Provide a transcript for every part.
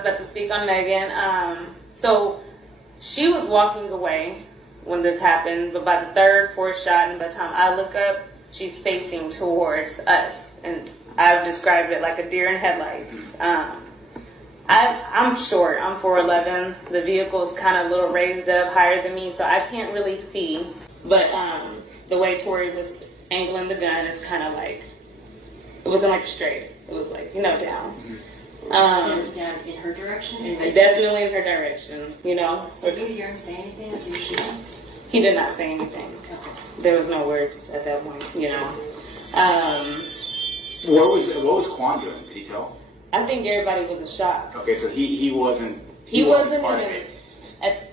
About to speak on Megan. So she was walking away when this happened, but by the third, fourth shot, and by the time I look up, she's facing towards us, and I've described it like a deer in headlights. I'm short. I'm 4'11". The vehicle is kind of a little raised up, higher than me, so I can't really see. But the way Tori was angling the gun is kind of like, it wasn't like straight. It was like, down. It was down in her direction? Definitely in her direction, Did you hear him say anything as he was shooting? He did not say anything. Okay. There was no words at that point, What was Quan doing? Did he tell? I think everybody was in shock. Okay, so he wasn't. He wasn't part even of it.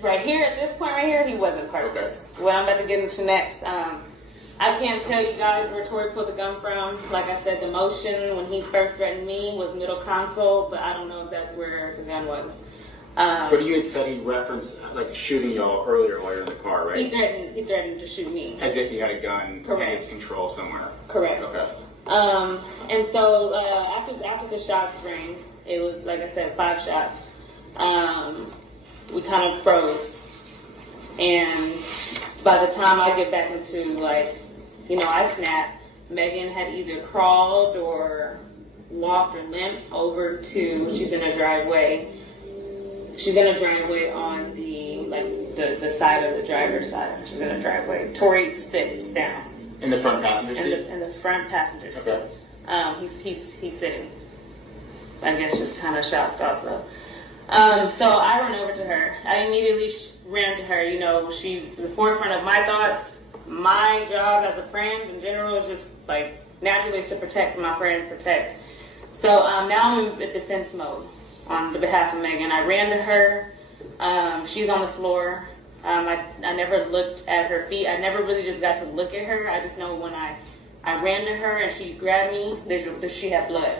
right here at this point right here. He wasn't part of this. What I'm about to get into next. I can't tell you guys where Tori pulled the gun from. Like I said, the motion when he first threatened me was middle console, but I don't know if that's where the gun was. But you had said he referenced like shooting y'all earlier while you're in the car, right? He threatened to shoot me. As if he had a gun Correct. in his control somewhere. Correct. Okay. And so after the shots rang, it was like I said, 5 shots. We kind of froze, and by the time I get back into I snapped. Megan had either crawled or walked or limped over to. She's in a driveway. She's in a driveway on the side of the driver's side. She's in a driveway. Tori sits down. In the front passenger seat? In the front passenger seat. Okay. He's sitting. I guess just kind of shocked also. So I ran over to her. I immediately ran to her. She's the forefront of my thoughts. My job as a friend in general is just naturally to protect my friend, protect. So now I'm in defense mode on the behalf of Megan. I ran to her. She's on the floor. I never looked at her feet. I never really just got to look at her. I just know when I ran to her and she grabbed me, she had blood.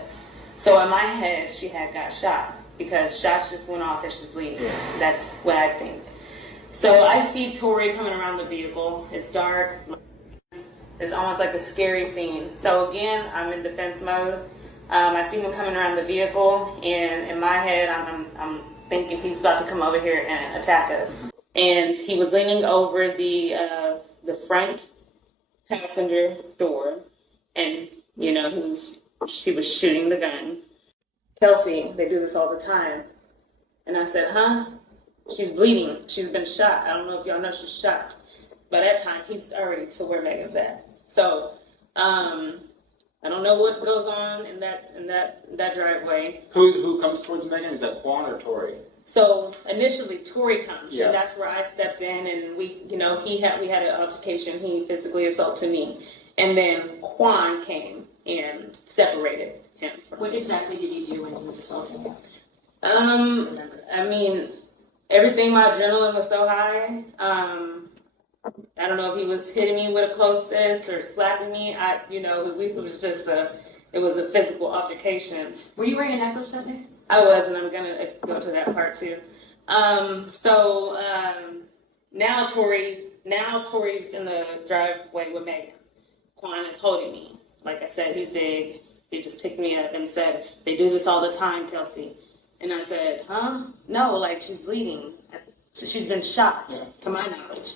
So in my head, she had got shot because shots just went off and she's bleeding. That's what I think. So I see Tori coming around the vehicle. It's dark. It's almost like a scary scene. So again, I'm in defense mode. I see him coming around the vehicle, and in my head, I'm thinking he's about to come over here and attack us. And he was leaning over the front passenger door, and she was shooting the gun. Kelsey, they do this all the time. And I said, huh? She's bleeding. She's been shot. I don't know if y'all know she's shot. By that time, he's already to where Megan's at. So, I don't know what goes on in that driveway. Who comes towards Megan? Is that Quan or Tori? So initially, Tori comes, yeah. And that's where I stepped in, and we had an altercation. He physically assaulted me, and then Quan came and separated him from What me. exactly did he do when he was assaulting you? Everything. My adrenaline was so high. I don't know if he was hitting me with a close fist or slapping me. It was just it was a physical altercation. Were you wearing a necklace that day? I was, and I'm gonna go to that part too. Now Tori's in the driveway with Megan. Quan is holding me. Like I said, he's big. He just picked me up and said, "They do this all the time, Kelsey." And I said, "Huh? No, she's bleeding. She's been shot, to my knowledge."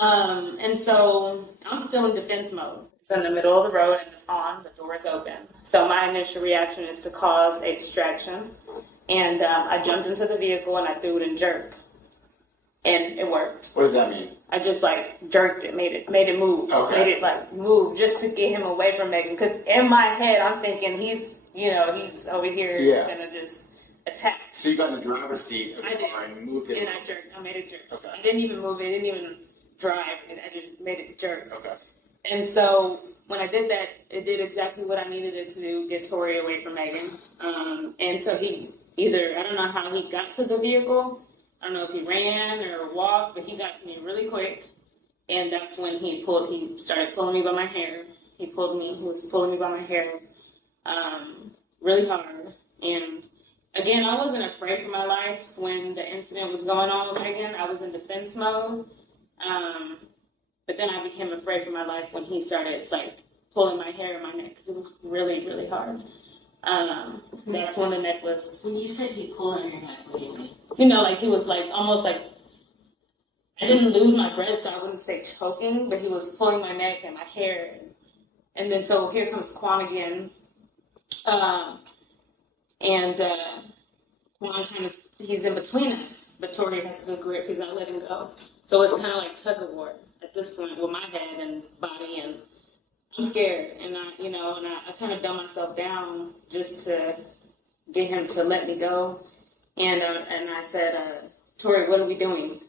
And so I'm still in defense mode. It's in the middle of the road and it's on, the door is open. So my initial reaction is to cause extraction. And I jumped into the vehicle and I threw it in jerk. And it worked. What does that mean? I just jerked it, made it move. Okay. Made it move just to get him away from Megan. Because in my head I'm thinking he's over here gonna just attack. So you got in the driver's seat of the I did. car and moved it. And I jerked. I made it jerk. Okay. I didn't even move it. I didn't even drive. I just made it jerk. Okay. And so when I did that, it did exactly what I needed it to do, get Tori away from Megan. And so he I don't know how he got to the vehicle. I don't know if he ran or walked, but he got to me really quick. And that's when he started pulling me by my hair. He was pulling me by my hair really hard. And again, I wasn't afraid for my life when the incident was going on with Megan. I was in defense mode. But then I became afraid for my life when he started pulling my hair in my neck because it was really, really hard. That's when the necklace, When you said he pulled on your neck, what do you mean? you know, like he was like almost like, I didn't lose my breath, so I wouldn't say choking, but he was pulling my neck and my hair. And then so here comes Quan again. Quan kind of, he's in between us, but Tori has a good grip, he's not letting go. So it's kind of like tug of war at this point with my head and body, and I'm scared. And I kind of dumb myself down just to get him to let me go. And I said, Tori, what are we doing?